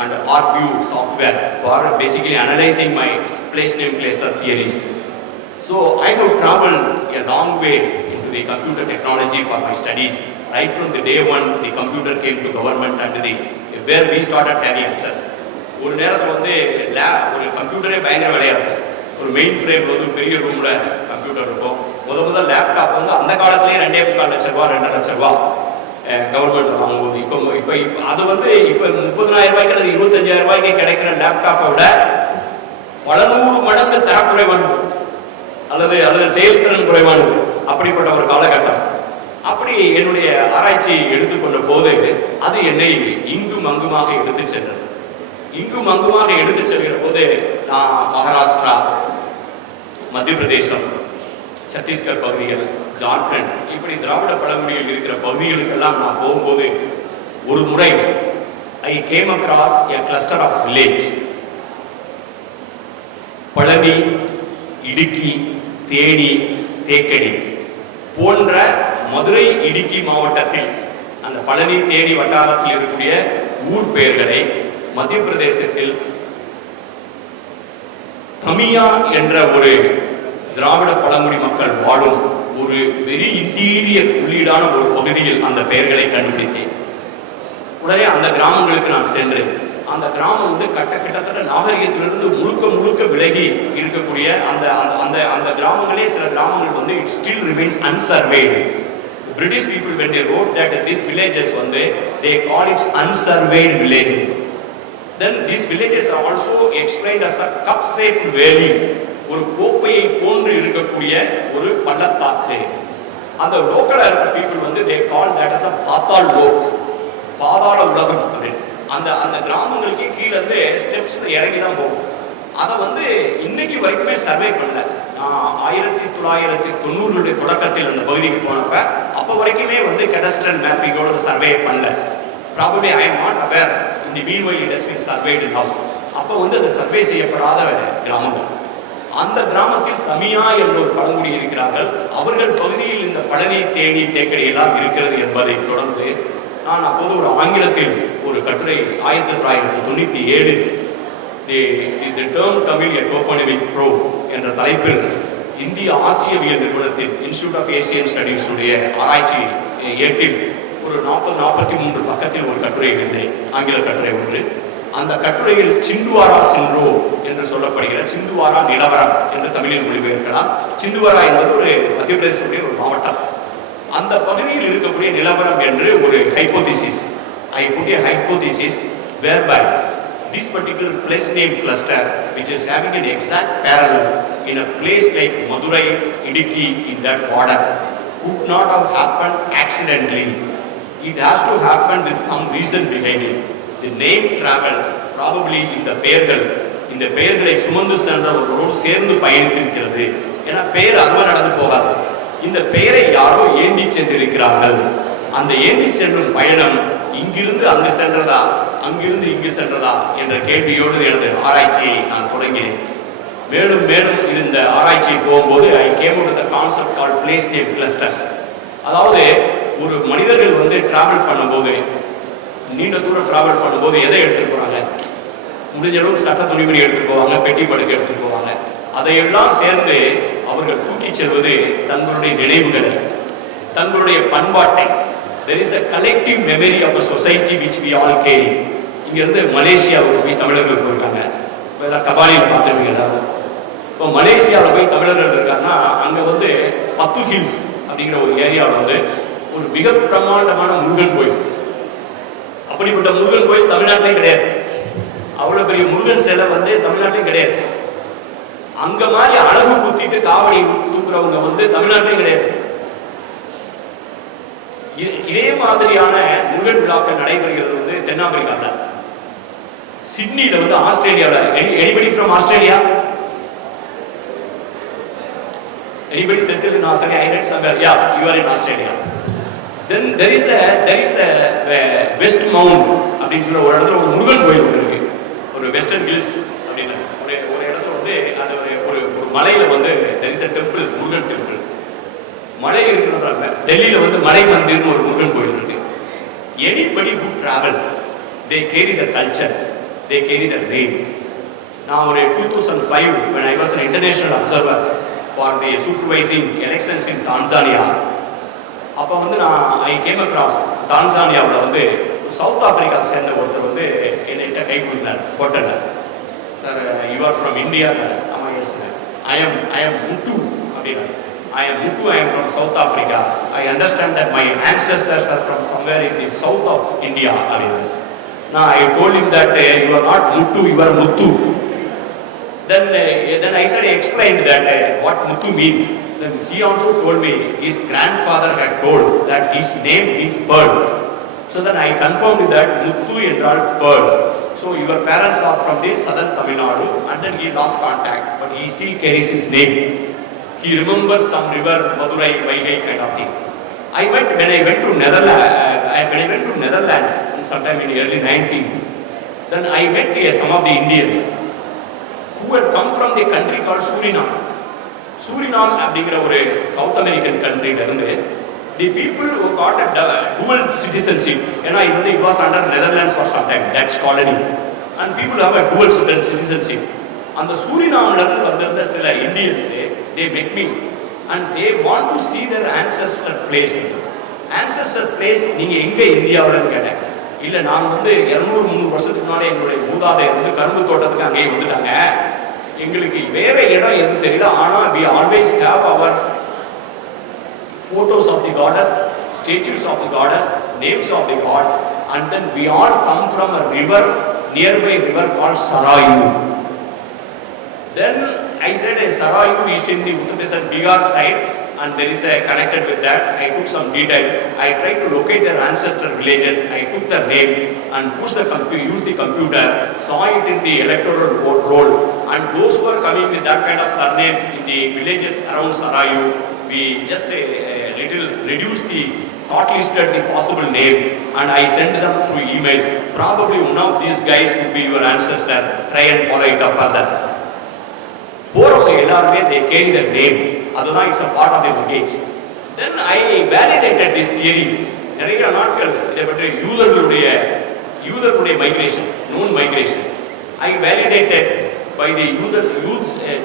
and ArcView software for basically analyzing my place name cluster theories. So I have traveled a long way into the computer technology for my studies. Right from the day one, the computer came to government and where we started having access. ஒரு நேரத்தில் வந்து ஒரு கம்ப்யூட்டரே பயங்கர விலையாக இருக்கும். ஒரு main frame வந்து பெரிய ரூமில் கம்ப்யூட்டர் இருக்கும். முதல் லேப்டாப் வந்து அந்த காலத்திலேயே 2.25 லட்ச ரூபா 2.5 லட்ச ரூபா கவர்மெண்ட் வாங்கும்போது இப்போ அது வந்து இப்போ 30,000 ரூபாய்க்கு அல்லது 25,000 ரூபாய்க்கு கிடைக்கிற லேப்டாப்பை விட பல 100 மடங்கு தரக்குறைவானது அல்லது செயல்திறன் குறைவானது. அப்படிப்பட்ட ஒரு காலகட்டம். அப்படி என்னுடைய ஆராய்ச்சி எடுத்துக்கொண்ட போது அது என்னை இங்கும் அங்குமாக எடுத்து சென்றது. இங்கும் அங்குமாக எடுத்து செல்கிற போது நான் மகாராஷ்டிரா, மத்திய பிரதேசம், சத்தீஸ்கர் பகுதிகள், ஜார்க்கண்ட், இப்படி திராவிட பழங்குடியில் இருக்கிற பகுதிகளுக்கெல்லாம் நான் போகும்போது ஒரு முறை I came across a cluster of village. Palani, Idukki, Theni, Thekkady போன்ற மதுரை, இடுக்கி மாவட்டத்தில் அந்த பழனி, தேனி வட்டாரத்தில் இருக்கக்கூடிய ஊர் பெயர்களை மத்திய பிரதேசத்தில் தமியா என்ற ஒரு திராவிட பழங்குடி மக்கள் வாழும் ஒரு வெரி இன்டீரியர் உள்ளீடான ஒரு பகுதியில் அந்த பெயர்களை கண்டுபிடித்தேன். உடனே அந்த கிராமங்களுக்கு நான் சென்றேன். அந்த கிராமம் வந்து கிட்டத்தட்ட நாகரிகத்திலிருந்து முழுக்க விலகி இருக்கக்கூடிய அந்த கிராமங்களே சில கிராமங்கள் வந்து it still remains unsurveyed. British people when they wrote that these villages வந்து they call it unsurveyed village. Then these villages are also explained as a cup shaped valley. ஒரு கோப்பையை போன்று இருக்கக்கூடிய ஒரு பள்ளத்தாக்கு. அந்த லோக்கலா இருக்க பீப்புள் வந்து they call that as a பாத்தாள் லோக், பாதாள உலகம் அப்படின்னு. அந்த கிராமங்களுக்கு கீழே இருந்து ஸ்டெப்ஸ்ல இறங்கி தான் போகும். அதை வந்து இன்னைக்கு வரைக்குமே சர்வே பண்ணல. நான் 1990 தொடக்கத்தில் அந்த பகுதிக்கு போனப்ப அப்போ வரைக்குமே வந்து கடஸ்ட்ரல் மேப்பிங்கோட சர்வே பண்ணல. Probably I am not aware in the meanwhile it has been surveyed now. அப்போ வந்து அது சர்வே செய்யப்படாத கிராமங்கள். அந்த கிராமத்தில் தமியா என்ற ஒரு பழங்குடி இருக்கிறார்கள். அவர்கள் பகுதியில் இந்த பழனி, தேனி, தேக்கடி எல்லாம் இருக்கிறது என்பதை தொடர்ந்து நான் அப்போது ஒரு ஆங்கிலத்தில் ஒரு கட்டுரை 1997 the term Tamil a toponymic pro என்ற தலைப்பில் இந்திய ஆசியவியல் நிறுவனத்தின் இன்ஸ்டிடியூட் ஆஃப் ஏசியன் ஸ்டடீஸ் உடைய ஆராய்ச்சி ஏட்டில் ஒரு 40-43 பக்கத்தில் ஒரு கட்டுரை எழுதினேன், ஆங்கில கட்டுரை ஒன்று. அந்த கட்டுரையில் சிந்துவாரா சின்ரோ என்று சொல்லப்படுகிற சிந்துவாரா நிலவரம் என்று தமிழில் மொழிபெயர்க்கலாம். சிந்துவாரா என்பது ஒரு மத்திய பிரதேசத்துடைய ஒரு மாவட்டம். அந்த பகுதியில் இருக்கக்கூடிய நிலவரம் என்று ஒரு hypothesis, I put a hypothesis whereby this particular place name cluster which is having an exact parallel in a place like Madurai, Idukki in that border could not have happened accidentally. It has to happen with some reason behind it. The name travel probably இந்த பெயர்களை சுமந்து சென்றவர்களோடு சேர்ந்து பயணித்திருக்கிறது. ஏன்னா பெயர் அதுவா நடந்து போகாது. இந்த பெயரை யாரோ ஏந்தி சென்றிருக்கிறார்கள். அந்த ஏந்தி செல்லும் பயணம் இங்கிருந்து அங்கு சென்றதா, அங்கிருந்து இங்கு சென்றதா என்ற கேள்வியோடு எனது ஆராய்ச்சியை நான் தொடங்கினேன். மேலும் இந்த ஆராய்ச்சி போகும்போது I came out with the concept called place name clusters. அதாவது ஒரு மனிதர்கள் வந்து டிராவல் பண்ணும்போது, நீண்ட தூரம் டிராவல் பண்ணும்போது எதை எடுத்துட்டு போறாங்க? முடிஞ்ச அளவுக்கு சட்ட துணிமணி எடுத்துட்டு போவாங்க, பெட்டி படுக்கை எடுத்துட்டு போவாங்க. அதையெல்லாம் சேர்ந்து அவர்கள் தூக்கி செல்வது தங்களுடைய நினைவுகளை, தங்களுடைய பண்பாட்டை. There is a collective memory of a society which we all carry. இங்கிருந்து மலேசியாவுக்கு போய் தமிழர்கள் போயிருக்காங்க. கபாலியில் பார்த்துருவீங்களா? இப்போ மலேசியாவில் போய் தமிழர்கள் இருக்காங்கன்னா அங்கே வந்து 10 ஹில்ஸ் அப்படிங்கிற ஒரு ஏரியாவில் வந்து ஒரு மிக பிரமாண்டமான முருகன் கோயில். அப்படிப்பட்ட முருகன் கோயில் தமிழ்நாட்டிலே கிடையாது. அவ்வளோ பெரிய முருகன் சிலை வந்து தமிழ்நாட்டிலே கிடையாது. அங்க மாதிரி அழகு குத்திட்டு காவடி தூக்குறவங்க வந்து தமிழ்நாட்டிலே கிடையாது. இதே மாதிரியான முருகன் விழாக்கள் நடைபெறுகிறது வந்து தென்னாப்பிரிக்காவில், சிட்னியில வந்து ஆஸ்திரேலியாவில். Anybody from Australia? Anybody settled in Australia? I read somewhere. Yeah, you are in Australia. Then there is a West Mount அப்படின்னு சொல்ற ஒரு இடத்துல ஒரு முருகன் கோயில் ஒன்று இருக்கு. ஒரு வெஸ்டர்ன் ஹில்ஸ் அப்படின்னு ஒரு இடத்துல வந்து அது ஒரு மலையில வந்து there is a temple, Murugan டெம்பிள். மலை இருக்கிறதால டெல்லியில வந்து மலை மந்திர்னு ஒரு முருகன் கோயில் இருக்கு. Anybody who travel, they carry the culture. they carry their name. Now in 2005, when I was an international observer for the supervising elections in Tanzania, I came across Tanzania, South Africa, sir, you are from India? Yes, I am Mutu. I am Mutu, I am from South Africa. I understand that my ancestors are from somewhere in the south of India. Now I told him that you are not Mutu, you are Mutu. Then I said, I explained that what Mutu means. Then he also told me his grandfather had told that his name means pearl. So then I confirmed that Muthu endral pearl. So your parents are from the southern Tamil Nadu, and then he lost contact, but he still carries his name. He remembers some river, Madurai, Vaigai kind of thing. When I went to Netherlands sometime in the early 90s, then I met some of the Indians who had come from the country called Suriname. Suriname is a South American country. The people who got a dual citizenship, it was under Netherlands for some time, Dutch colony, and people have a dual citizenship. And the Suriname Indians, they met me, and they want to see their ancestor place. Ancestor place, India இல்லை நான் 200-300 வருஷத்துக்கு முன்னாடி எங்களுடைய மூதாதையர் கரும்பு தோட்டத்துக்கு அங்கேயே வந்துட்டாங்க. எங்களுக்கு வேற இடம் எதுவும் தெரியல. ஆனால் we always have our photos of the goddess, statues of the goddess, names of the god, and then we all come from a river, nearby river called Sarayu. Then I said Sarayu is in the Uttar Pradesh Bihar side, and there is a connected with that. I took some detail. I tried to locate their ancestral villages. I took their name and used the computer, saw it in the electoral roll, and those who are coming with that kind of surname in the villages around Sarayu, we just reduced the shortlisted the possible name, and I sent them through email. Probably one of these guys could be your ancestor. Try and follow it up further. They carry their name. It's a part of the baggage. Then I validated this theory. User migration, known migration. I validated by the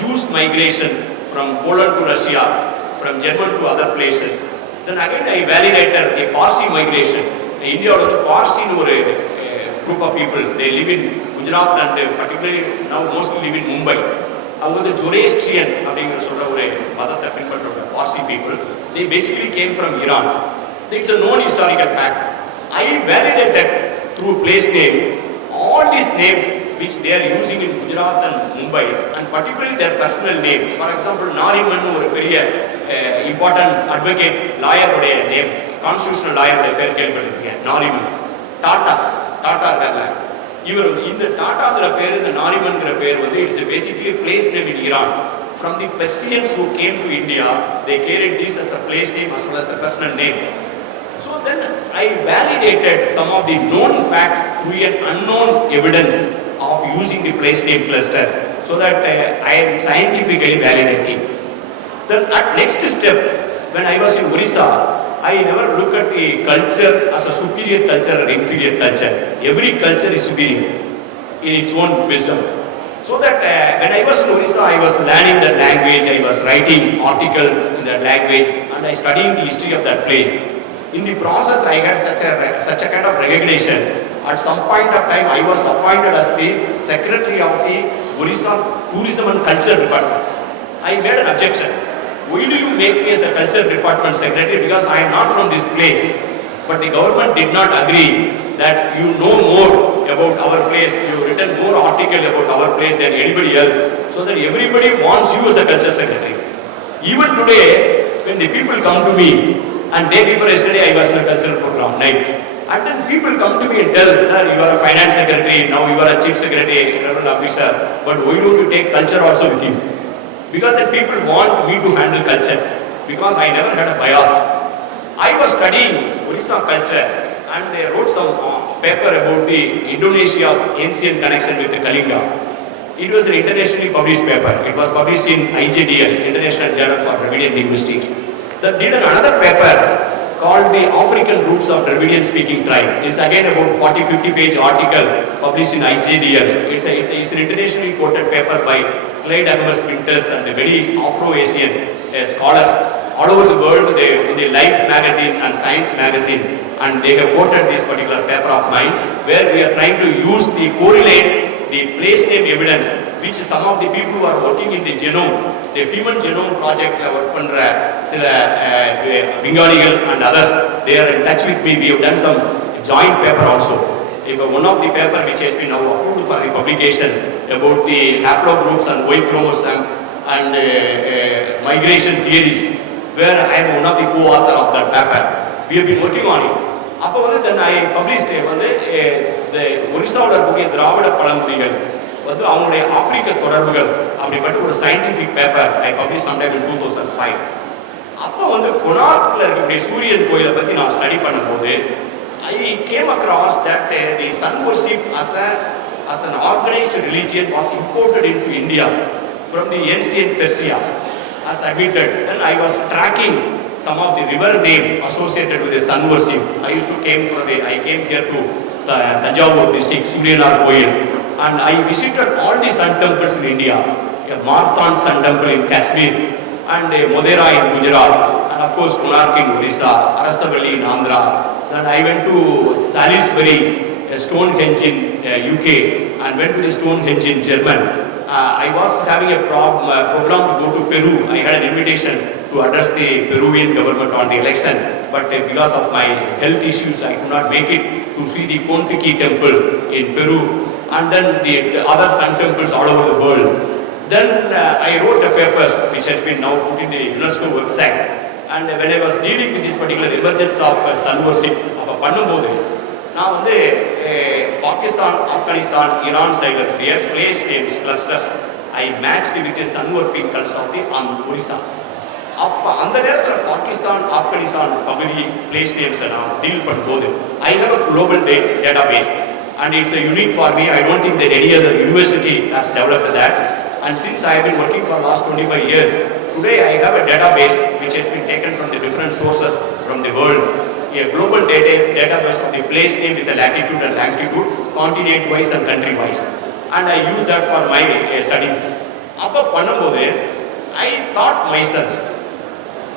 Jews migration from Poland to Russia, from German to other places. Then again I validated the Parsi migration. India Parsi group of people, they live in Gujarat and particularly now mostly live in Mumbai. Zoroastrian Parsi people, they basically came from Iran. It's a known historical fact. I validated through place name all these names which they are using in Gujarat and Mumbai, and particularly their personal name. For example, Nariman, important advocate, lawyer name, constitutional lawyer Nariman. Tata in the Tata the Nariman it's basically a place name in Iran. From the Persians who came to India, they carried this as a place name as well as a personal name. So then I validated some of the known facts through an unknown evidence of using the place name clusters, so that I am scientifically validating. Then at next step, when I was in Orissa, I never look at the culture as a superior culture or inferior culture. Every culture is superior in its own wisdom. So that when I was in Orissa, I was learning that language, I was writing articles in that language, and I studied the history of that place. In the process, I had such a kind of recognition. At some point of time, I was appointed as the secretary of the Orissa Tourism and Culture Department. I made an objection. Why do you make me as a culture department secretary? Because I am not from this place. But the government did not agree that you know more about our place, you have written more articles about our place than anybody else, so that everybody wants you as a culture secretary. Even today, when the people come to me, and day before yesterday I was in a cultural program night, and then people come to me and tell, sir, you are a finance secretary, now you are a chief secretary, level officer, but why don't you take culture also with you? Because the people want me to handle culture, because I never had a bias. I was studying Orissa culture, and they wrote some paper about the Indonesia's ancient connection with the Kalinga. It was an internationally published paper. It was published in IJDL, International Journal for Dravidian Linguistics. They did another paper called The African Roots of Dravidian Speaking Tribe. It's again about 40-50 page article published in ICDL. It's an internationally quoted paper by Clyde Agnes Winters and many Afro-Asian scholars all over the world in the Life magazine and Science magazine, and they have quoted this particular paper of mine where we are trying to correlate the place name evidence which some of the people who are working in the genome, the human genome project work பண்ற சில விஞ்ஞானிகள் and others, they are in touch with me. We have done some joint paper also. One of the paper which has been now approved for the publication about the haplogroups and Y chromosome and migration theories, where I am one of the co-author of that paper. We have been working on it. அப்போ then I published the ஒரிசாவில் இருக்கக்கூடிய திராவிட பழங்குடிகள் அவங்களுடைய ஆப்பிரிக்க தொடர்புகள் அப்படிப்பட்ட ஒரு scientific paper I published sometime in 2005. அப்போ கொனார்க்ல இருக்கக்கூடிய சூரியன் கோயிலை பற்றி நான் ஸ்டடி பண்ணும்போது I came across that the sun worship as an organized religion was imported into India from the ancient Persia as admitted. Then I was tracking some of the river name associated with the sun worship. I came here to Tanjavur district, Suryanar Koil, and I visited all the sun temples in India. Marthan Sun Temple in Kashmir, and Modera in Gujarat, and of course Konark in Orissa, Arasavalli in Andhra. Then I went to Salisbury, Stonehenge in UK, and went to the Stonehenge in Germany. I was having a program to go to Peru. I had an invitation to address the Peruvian government on the election, but because of my health issues I could not make it to see the Kontiki temple in Peru, and then the other sun temples all over the world. Then I wrote a papers which has been now put in the UNESCO website, and when I was dealing with this particular emergence of sun worship, அப்போ பண்ணும்போது நான் Pakistan, Afghanistan, Iran side of their place names clusters I matched with the sun worshiping cults of the Orissa. அப்போ அந்த நேரத்தில் பாகிஸ்தான், ஆப்கானிஸ்தான் பகுதி பிளேஸ் நேம்ஸை நான் டீல் பண்ணும்போது I have a global database, and it's a unique for me. I don't think that any other university has developed that. And since I have been working for last 25 years, today I have a database which has been taken from the different sources from the world, a global database of the place name with the latitude and longitude, continent wise and country wise, and I use that for my studies. அப்போ பண்ணும்போது I thought myself,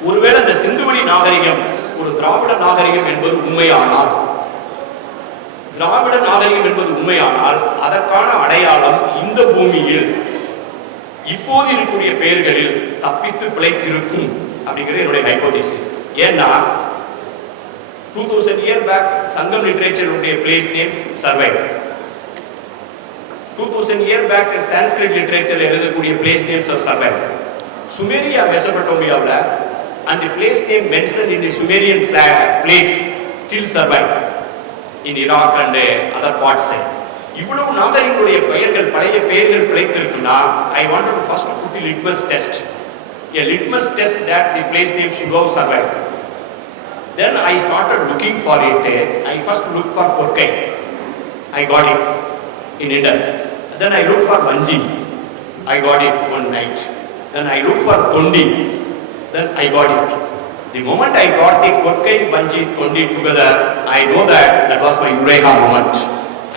ஒருவேளை இந்த சிந்துவெளி நாகரிகம் ஒரு திராவிட நாகரிகம் என்பது உண்மையானால் அதற்கான அடையாளம் இந்த பூமியில் இப்போது இருக்கக்கூடிய பெயர்களில் தப்பித்து பிழைத்திருக்கும் அப்படிங்கிறது என்னுடைய ஹைபோதீசிஸ். ஏன்னா 2000 years back Sangam literature உடைய place names survived. 2000 years back Sanskrit literature எழுதக்கூடிய place names are survived. Sumeria Mesopotamia and the place name mentioned in the Sumerian plates still survive in Iraq and other parts. இவ்வளவு நாகரிகங்களுடைய பெயர்கள் பழைய பெயர்கள் பிழைத்திருக்குன்னா I wanted to first put the litmus test, a litmus test that the place name should have survived. Then I started looking for it. I first looked for Korkai. I got it in Indus. Then I looked for Vanji. I got it one night. Then I looked for Tondi. Then I got it. The moment I got the Korkai, Vanji, Tondi together, I know that was my eureka moment.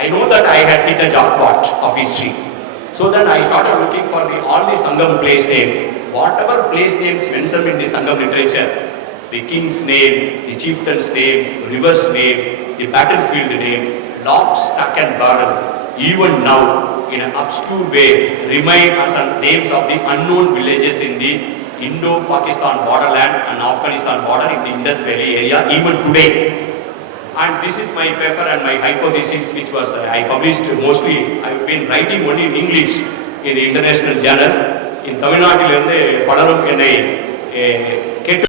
I know that I had hit a jackpot of history. So then I started looking for all the Sangam place name, whatever place names mentioned in the Sangam literature, the king's name, the chieftain's name, river's name, the battlefield name, lock, stock and barrel, even now in an obscure way remain as names of the unknown villages in the Indo-Pakistan borderland and Afghanistan border in the Indus Valley area even today. And this is my paper and my hypothesis, which was I published mostly. I have been writing only in English in the international journals. In Tamil Nadu, பலரும் என்னை கேட்டு